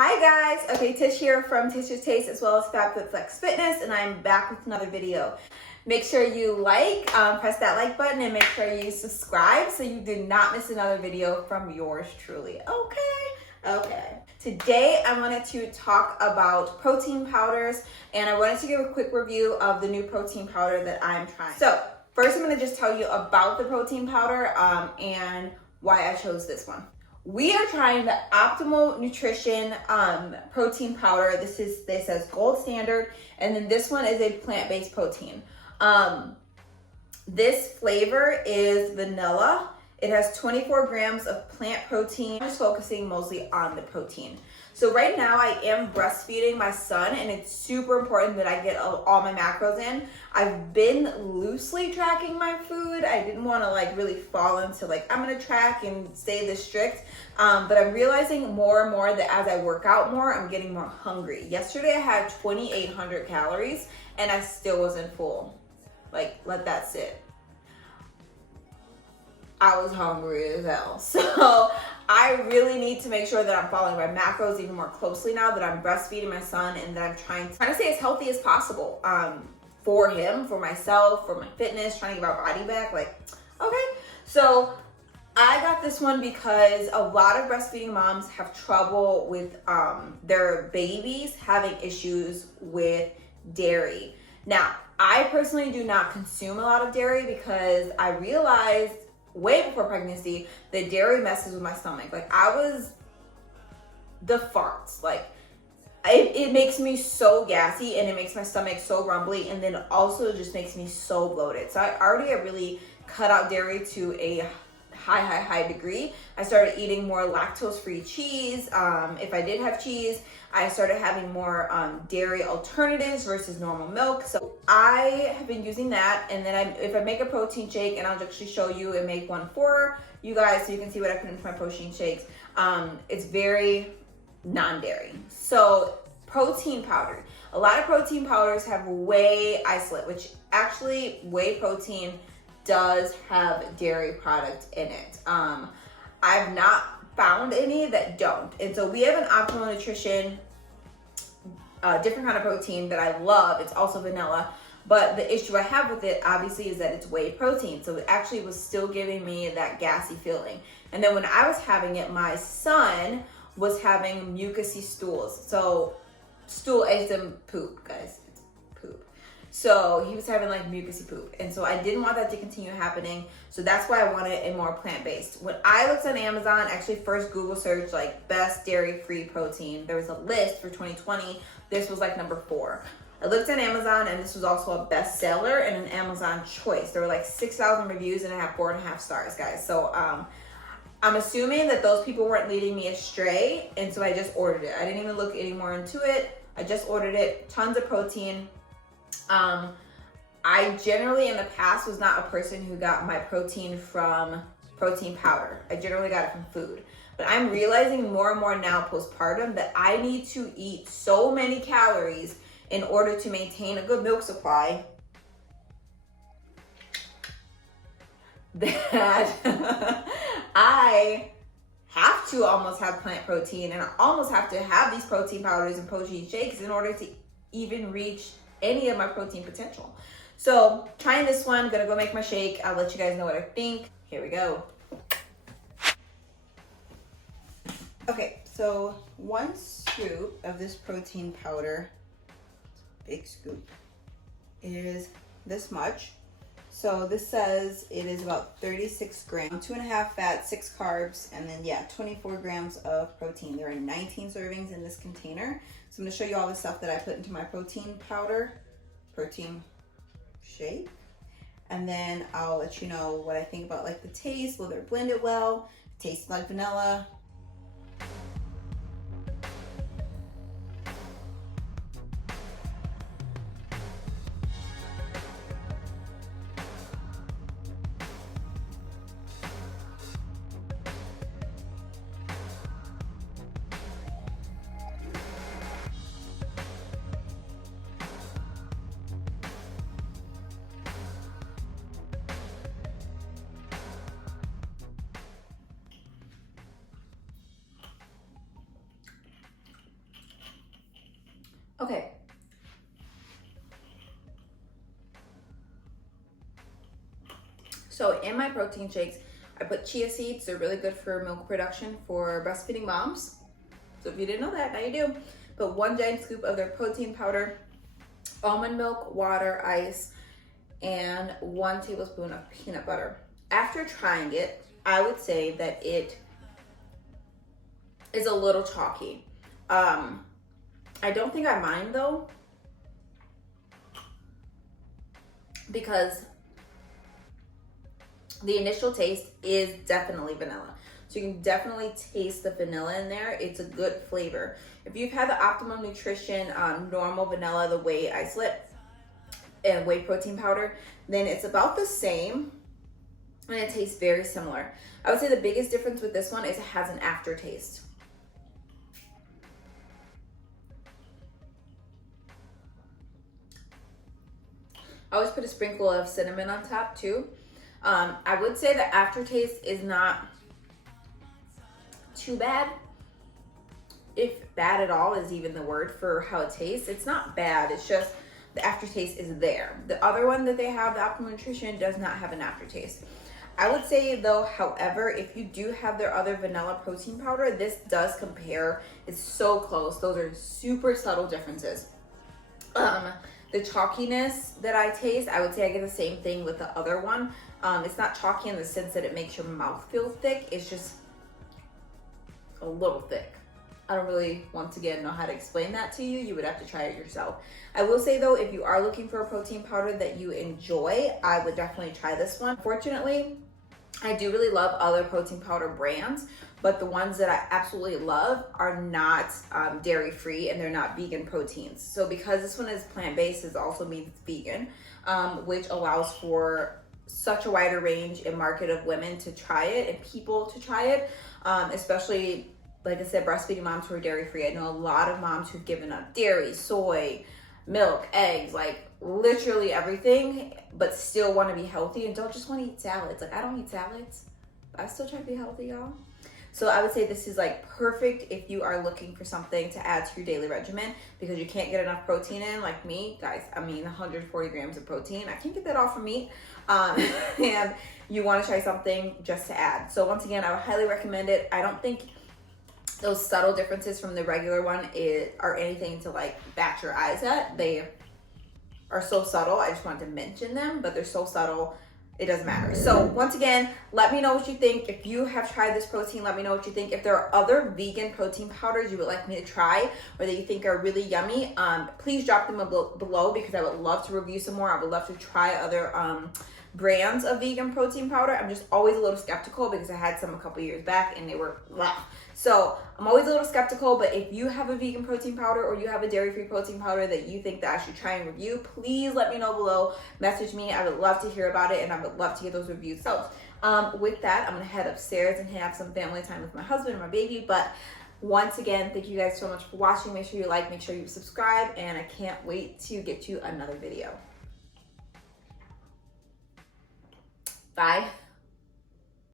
Hi guys, okay, Tish here from Tish's Taste as well as FabFitFlex Fitness, and I'm back with another video. Make sure you press that like button, and make sure you subscribe so you do not miss another video from yours truly. Okay. Today I wanted to talk about protein powders, and I wanted to give a quick review of the new protein powder that I'm trying. So first I'm going to just tell you about the protein powder and why I chose this one. We are trying the Optimum Nutrition protein powder. This says gold standard, and then this one is a plant-based protein. This flavor is vanilla. It has 24 grams of plant protein. I'm just focusing mostly on the protein. So right now I am breastfeeding my son, and it's super important that I get all my macros in. I've been loosely tracking my food. I didn't want to really fall into I'm gonna track and stay this strict. But I'm realizing more and more that as I work out more, I'm getting more hungry. Yesterday I had 2,800 calories and I still wasn't full. Let that sit. I was hungry as hell. So I really need to make sure that I'm following my macros even more closely now that I'm breastfeeding my son, and that I'm trying to stay as healthy as possible for him, for myself, for my fitness, trying to get my body back. Okay. So I got this one because a lot of breastfeeding moms have trouble with their babies having issues with dairy. Now, I personally do not consume a lot of dairy because I realized way before pregnancy that dairy messes with my stomach. I was the farts. It makes me so gassy, and it makes my stomach so rumbly, and then also just makes me so bloated. So I really cut out dairy to a high degree. I started eating more lactose-free cheese. If I did have cheese, I started having more dairy alternatives versus normal milk. So I have been using that, and then if I make a protein shake, and I'll actually show you and make one for you guys so you can see what I put into my protein shakes. It's very non-dairy. So protein powder. A lot of protein powders have whey isolate, which actually whey protein does have dairy product in it. I've not found any that don't. And so we have an Optimum Nutrition, different kind of protein that I love. It's also vanilla. But the issue I have with it, obviously, is that it's whey protein. So it actually was still giving me that gassy feeling. And then when I was having it, my son was having mucousy stools. So stool is in poop, guys. It's poop. So he was having mucousy poop. And so I didn't want that to continue happening. So that's why I wanted a more plant-based. When I looked on Amazon, actually first Google search best dairy-free protein, there was a list for 2020. This was number 4. I looked on Amazon, and this was also a bestseller and an Amazon choice. There were 6,000 reviews, and I have 4.5 stars, guys. So I'm assuming that those people weren't leading me astray, and so I just ordered it. I didn't even look any more into it. I just ordered it. Tons of protein. I generally in the past was not a person who got my protein from protein powder. I generally got it from food. But I'm realizing more and more now postpartum that I need to eat so many calories in order to maintain a good milk supply that I have to almost have plant protein, and I almost have to have these protein powders and protein shakes in order to even reach any of my protein potential. So trying this one, gonna go make my shake. I'll let you guys know what I think. Here we go. Okay, so 1 scoop of this protein powder, big scoop, is this much. So this says it is about 36 grams, 2.5 fat, 6 carbs, and then 24 grams of protein. There are 19 servings in this container. So I'm gonna show you all the stuff that I put into my protein powder, protein shake, and then I'll let you know what I think about the taste, whether it blended well, tastes like vanilla. Okay. So in my protein shakes, I put chia seeds. They're really good for milk production for breastfeeding moms. So if you didn't know that, now you do. Put 1 giant scoop of their protein powder, almond milk, water, ice, and 1 tablespoon of peanut butter. After trying it, I would say that it is a little chalky. I don't think I mind though, because the initial taste is definitely vanilla. So you can definitely taste the vanilla in there. It's a good flavor. If you've had the Optimum Nutrition normal vanilla, the whey isolate and whey protein powder, then it's about the same and it tastes very similar. I would say the biggest difference with this one is it has an aftertaste. I always put a sprinkle of cinnamon on top too. I would say the aftertaste is not too bad. If bad at all is even the word for how it tastes, it's not bad. It's just the aftertaste is there. The other one that they have, the Optimum Nutrition, does not have an aftertaste. I would say though, however, if you do have their other vanilla protein powder, this does compare. It's so close. Those are super subtle differences. The chalkiness that I taste, I would say I get the same thing with the other one. It's not chalky in the sense that it makes your mouth feel thick. It's just a little thick. I don't really, once again, know how to explain that to you. You would have to try it yourself. I will say though, if you are looking for a protein powder that you enjoy, I would definitely try this one. Fortunately, I do really love other protein powder brands, but the ones that I absolutely love are not dairy-free and they're not vegan proteins. So because this one is plant-based, it also means it's vegan, which allows for such a wider range and market of women to try it and people to try it, especially, like I said, breastfeeding moms who are dairy-free. I know a lot of moms who've given up dairy, soy, milk, eggs, like literally everything, but still want to be healthy and don't just want to eat salads. Like I don't eat salads, but I still try to be healthy, y'all. So I would say this is like perfect if you are looking for something to add to your daily regimen because you can't get enough protein in, like me, guys. I mean, 140 grams of protein. I can't get that all from meat. And you want to try something just to add. So once again, I would highly recommend it. I don't think those subtle differences from the regular one are anything to like bat your eyes at. They are so subtle. I just wanted to mention them, but they're so subtle, it doesn't matter. So once again, let me know what you think. If you have tried this protein, let me know what you think. If there are other vegan protein powders you would like me to try or that you think are really yummy, please drop them below because I would love to review some more. I would love to try other brands of vegan protein powder. I'm just always a little skeptical because I had some a couple years back and they were blah. So I'm always a little skeptical, but if you have a vegan protein powder or you have a dairy-free protein powder that you think that I should try and review, please let me know below. Message me. I would love to hear about it and I would love to get those reviews. So with that, I'm gonna head upstairs and have some family time with my husband and my baby. But once again, thank you guys so much for watching. Make sure you like, make sure you subscribe, and I can't wait to get you another video. Bye.